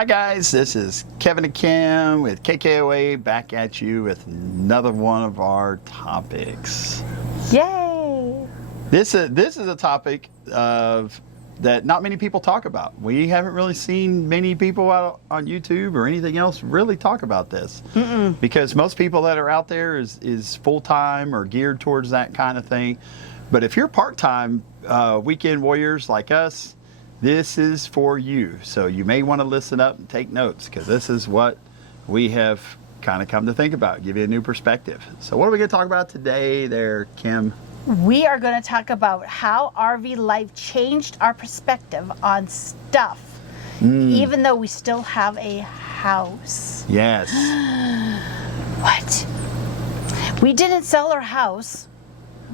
Hi guys, this is Kevin and Kim with KKOA back at you with another one of our topics. Yay! This is a topic that not many people talk about. We haven't really seen many people out on YouTube or anything else really talk about this. Because most people that are out there is full-time or geared towards that kind of thing. But if you're part-time weekend warriors like us, this is for you. So you may want to listen up and take notes, because this is what we have kind of come to think about, give you a new perspective. So what are we going to talk about today there, Kim? We are going to talk about how RV life changed our perspective on stuff, even though we still have a house. Yes. What? We didn't sell our house.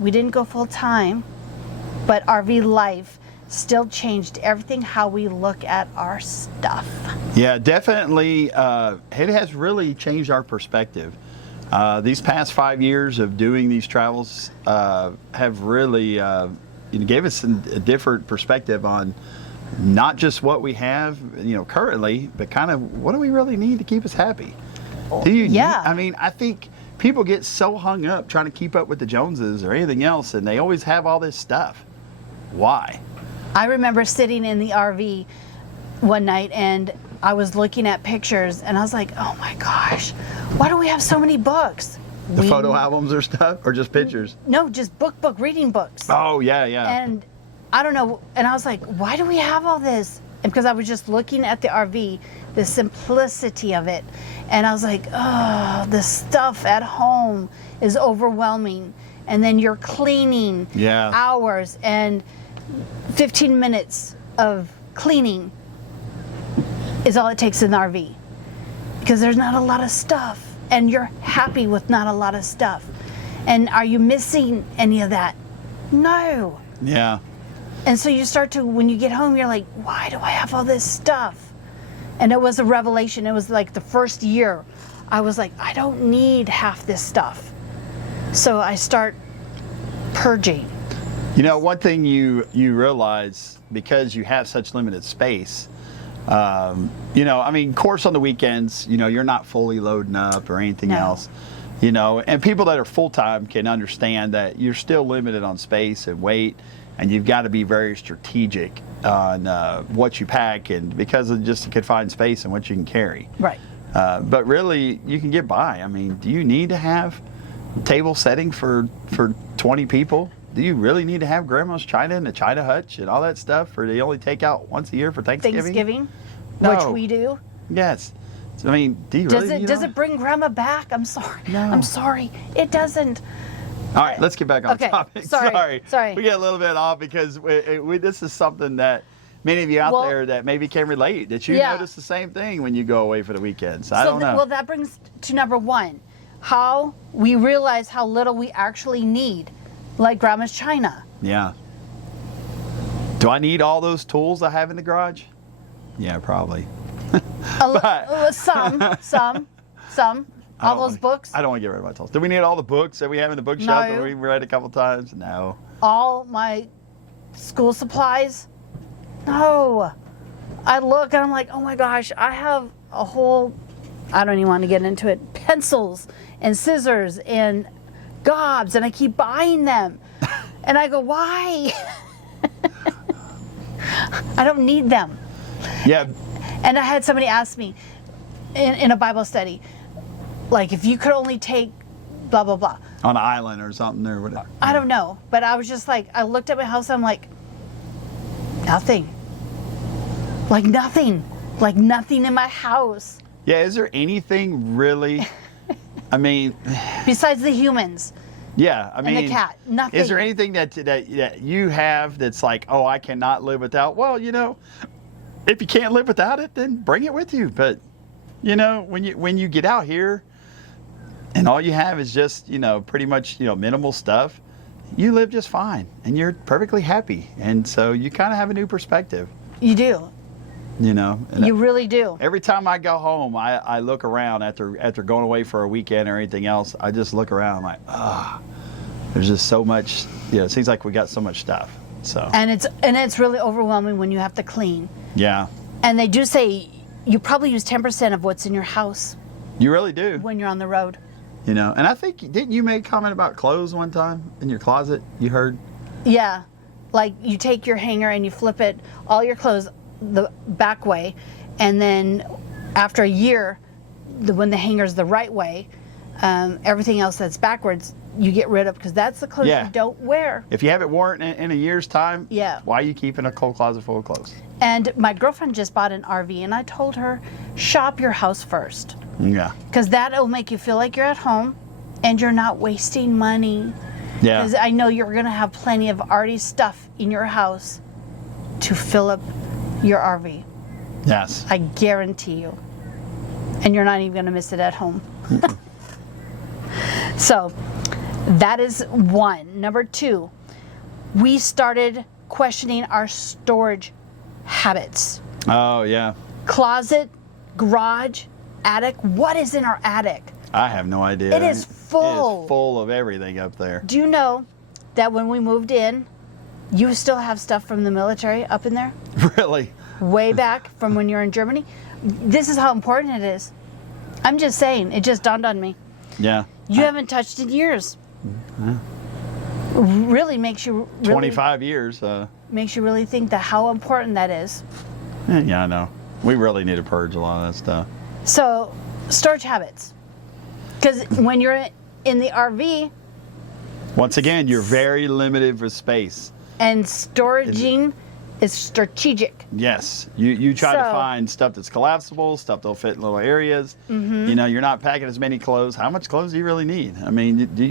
We didn't go full time, but RV life still changed everything, how we look at our stuff. Yeah, definitely. It has really changed our perspective. These past 5 years of doing these travels have really gave us a different perspective on not just what we have, currently, but kind of what do we really need to keep us happy. Do you? Yeah. I mean, I think people get so hung up trying to keep up with the Joneses or anything else, and they always have all this stuff. Why? I remember sitting in the RV one night and I was looking at pictures and I was like, oh my gosh, why do we have so many books? The photo albums or stuff, or just pictures? No, just reading books. Oh, yeah, yeah. And I don't know, and I was like, why do we have all this? And because I was just looking at the RV, the simplicity of it, and I was like, oh, the stuff at home is overwhelming. And then you're cleaning hours, and 15 minutes of cleaning is all it takes in the RV, because there's not a lot of stuff and you're happy with not a lot of stuff. And are you missing any of that? No. Yeah. And so you start to, when you get home, you're like, why do I have all this stuff? And it was a revelation. It was like the first year I was like, I don't need half this stuff. So I start purging. One thing you realize, because you have such limited space, I mean, of course on the weekends, you're not fully loading up or anything else, and people that are full-time can understand that you're still limited on space and weight, and you've got to be very strategic on what you pack, and because of just the confined space and what you can carry. Right. But really, you can get by. I mean, do you need to have table setting for 20 people? Do you really need to have grandma's china and the china hutch and all that stuff, or they only take out once a year for Thanksgiving? No. Which we do. Yes. So, I mean, do you really need Does it bring grandma back? I'm sorry. No. I'm sorry. It doesn't. All right, let's get back on topic. Sorry. We get a little bit off because this is something that many of you out there that maybe can relate, that you notice the same thing when you go away for the weekend. So I don't know. Well, that brings to number one, how we realize how little we actually need. Like grandma's china. Yeah. Do I need all those tools I have in the garage? Yeah, probably. Some. All those books. I don't want to get rid of my tools. Do we need all the books that we have in the bookshelf that we've read a couple times? No. All my school supplies? No. I look and I'm like, oh my gosh, I have a whole, I don't even want to get into it, pencils and scissors and gobs, and I keep buying them. And I go, why? I don't need them. Yeah. And I had somebody ask me in a Bible study, like, if you could only take blah, blah, blah. On an island or something or whatever. I don't know. But I was just like, I looked at my house, I'm like, nothing. Like nothing. Like nothing in my house. Yeah, is there anything really, I mean. Besides the humans. Yeah, I mean. And the cat. Nothing. Is there anything that you have that's like, oh, I cannot live without? Well, if you can't live without it, then bring it with you. But, when you get out here and all you have is just, pretty much, minimal stuff, you live just fine and you're perfectly happy. And so you kind of have a new perspective. You do. And you really do. Every time I go home, I look around after going away for a weekend or anything else. I just look around like, there's just so much. It seems like we got so much stuff. So. And it's really overwhelming when you have to clean. Yeah. And they do say you probably use 10% of what's in your house You really do. when you're on the road. You know, and I think, didn't you make a comment about clothes one time in your closet? You heard? Yeah. Like you take your hanger and you flip it, all your clothes the back way, and then after a year, when the hanger's the right way, everything else that's backwards, you get rid of, because that's the clothes Yeah. you don't wear. If you haven't worn it in a year's time, Yeah. why are you keeping a cold closet full of clothes? And my girlfriend just bought an RV, and I told her, shop your house first, Yeah. because that will make you feel like you're at home and you're not wasting money. Yeah. Because I know you're going to have plenty of already stuff in your house to fill up your RV. Yes. I guarantee you. And you're not even going to miss it at home. So that is one. Number two, we started questioning our storage habits. Oh, yeah. Closet, garage, attic. What is in our attic? I have no idea. It is full. It is full of everything up there. Do you know that when we moved in, you still have stuff from the military up in there? Really? Way back from when you're in Germany? This is how important it is. I'm just saying, it just dawned on me. Yeah. You haven't touched in years. Really makes you really, 25 years. makes you really think that how important that is. Yeah, I know. We really need to purge a lot of that stuff. So, storage habits. Because when you're in the RV Once again, you're very limited for space. and storaging is strategic. Yes, you try to So- find stuff that's collapsible, stuff that'll fit in little areas. Mm-hmm. You know, you're not packing as many clothes. How much clothes do you really need? I mean, do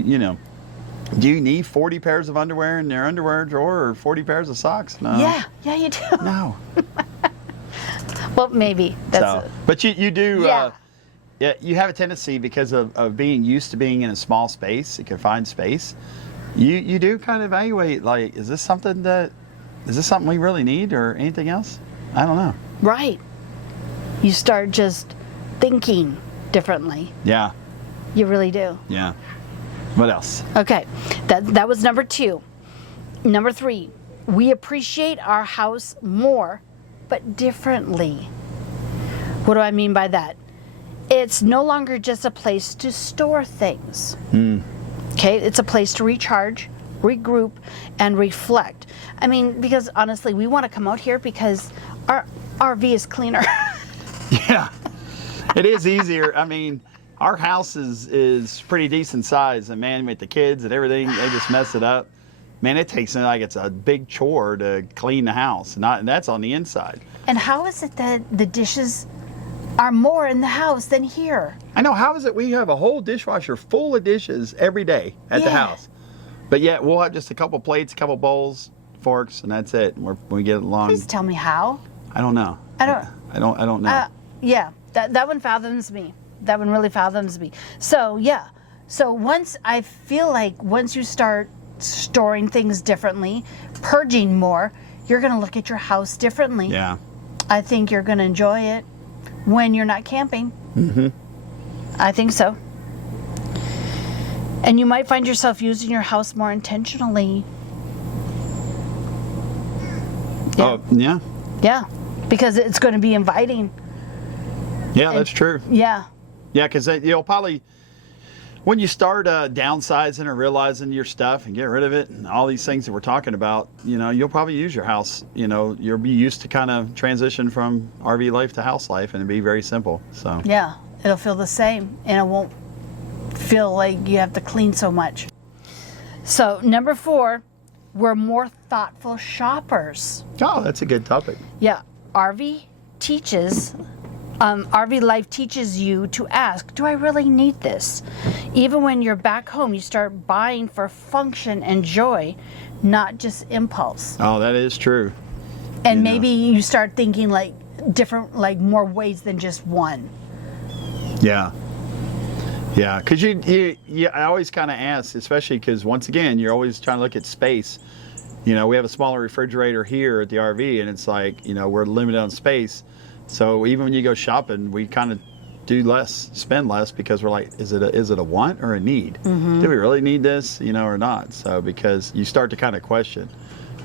you need 40 pairs of underwear in your underwear drawer or 40 pairs of socks? No. Yeah, you do. No. Well, maybe. That's But you do. Yeah. Yeah, you have a tendency because of being used to being in a small space, a confined space. You do kind of evaluate, like, is this something we really need or anything else? I don't know. right. You start just thinking differently. Yeah, You really do. yeah. What else? Okay, that was number two. Number three, we appreciate our house more, but differently. What do I mean by that? It's no longer just a place to store things. Okay, it's a place to recharge, regroup, and reflect. I mean, because honestly, we want to come out here because our RV is cleaner. Yeah, it is easier. I mean, our house is pretty decent size, and man, with the kids and everything, they just mess it up. Man, it takes like it's a big chore to clean the house. And that's on the inside. And how is it that the dishes are more in the house than here? I know. How is it we have a whole dishwasher full of dishes every day at the Yeah. house, but yet we'll have just a couple plates, a couple bowls, forks, and that's it. We get along. Please tell me how. I don't know. I don't know. Yeah, that one fathoms me. That one really fathoms me. So yeah, so once you start storing things differently, purging more, you're gonna look at your house differently. Yeah. I think you're gonna enjoy it when you're not camping. Mm-hmm. I think so. And you might find yourself using your house more intentionally. Yeah. Oh, yeah. Yeah, because it's going to be inviting. Yeah, that's true. Yeah. Yeah, because you'll probably, when you start downsizing or realizing your stuff and get rid of it and all these things that we're talking about, you'll probably use your house. You'll be used to kind of transition from RV life to house life, and it'll be very simple. So Yeah, it'll feel the same, and it won't feel like you have to clean so much. So number 4, we're more thoughtful shoppers. Oh, that's a good topic. Yeah, RV life teaches you to ask, do I really need this? Even when you're back home, you start buying for function and joy, not just impulse. Oh, that is true. And You know. maybe you start thinking like different, like more ways than just one. Yeah. Yeah, because I always kind of ask, especially because once again, you're always trying to look at space. We have a smaller refrigerator here at the RV, and it's like, we're limited on space. So even when you go shopping, we kind of do less, spend less, because we're like, is it a want or a need? Mm-hmm. Do we really need this, or not? So because you start to kind of question.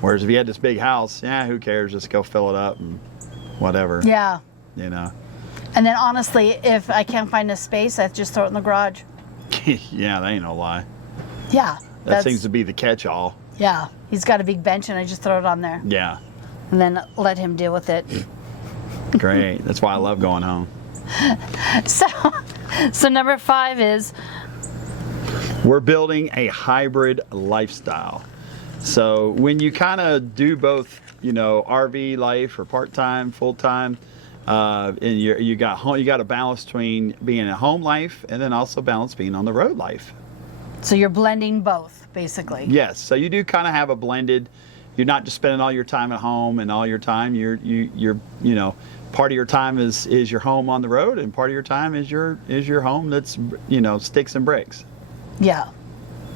Whereas if you had this big house, who cares? Just go fill it up and whatever. Yeah. And then honestly, if I can't find a space, I just throw it in the garage. Yeah, that ain't no lie. Yeah. That seems to be the catch-all. Yeah. He's got a big bench and I just throw it on there. Yeah. And then let him deal with it. Great. That's why I love going home. So number 5 is we're building a hybrid lifestyle. So when you kind of do both, you know, RV life or part-time, full-time, and you got a balance between being a home life and then also balance being on the road life. So you're blending both, basically. Yes. So you do kind of have a blended. You're not just spending all your time at home and all your time. You're you know, part of your time is your home on the road, and part of your time is your home that's, you know, sticks and bricks. Yeah.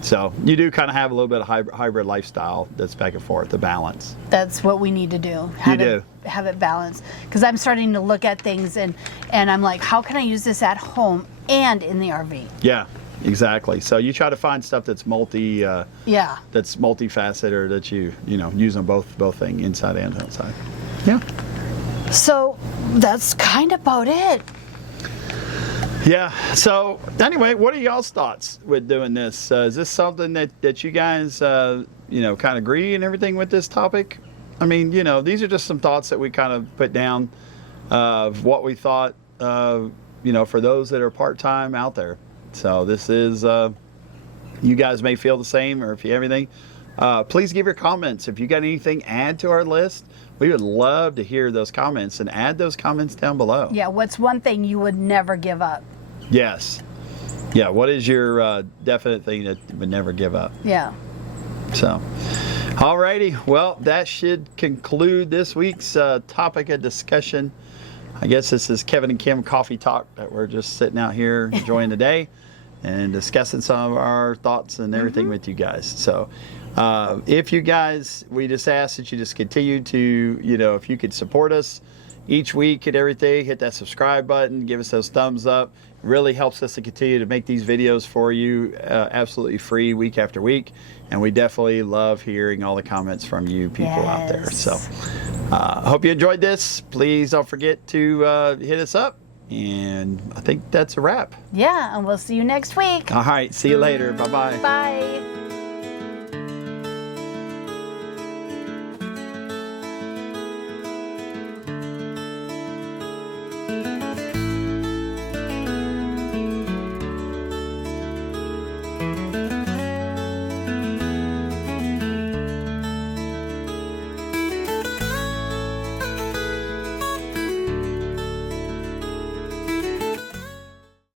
So you do kind of have a little bit of hybrid lifestyle that's back and forth, the balance. That's what we need to do. Have it balanced. Because I'm starting to look at things and I'm like, how can I use this at home and in the RV? Yeah, exactly. So you try to find stuff that's that's multifaceted, or that you know, use on both things, inside and outside. Yeah. So that's kind of about it. Yeah. So anyway, what are y'all's thoughts with doing this? Is this something that you guys, you know, kind of agree and everything with this topic? I mean, you know, these are just some thoughts that we kind of put down of what we thought, you know, for those that are part-time out there. So this is, you guys may feel the same, or if you have anything, please give your comments. If you got anything, add to our list. We would love to hear those comments, and add those comments down below. Yeah, what's one thing you would never give up? Yes. Yeah, what is your definite thing that you would never give up? Yeah. So, alrighty. Well, that should conclude this week's topic of discussion. I guess this is Kevin and Kim Coffee Talk, that we're just sitting out here enjoying the day and discussing some of our thoughts and everything with you guys. So, if you guys, we just ask that you just continue to, you know, if you could support us each week and everything, hit that subscribe button, give us those thumbs up. It really helps us to continue to make these videos for you absolutely free week after week. And we definitely love hearing all the comments from you people out there. So I hope you enjoyed this. Please don't forget to hit us up. And I think that's a wrap. Yeah, and we'll see you next week. All right. See you later. Bye-bye. Bye.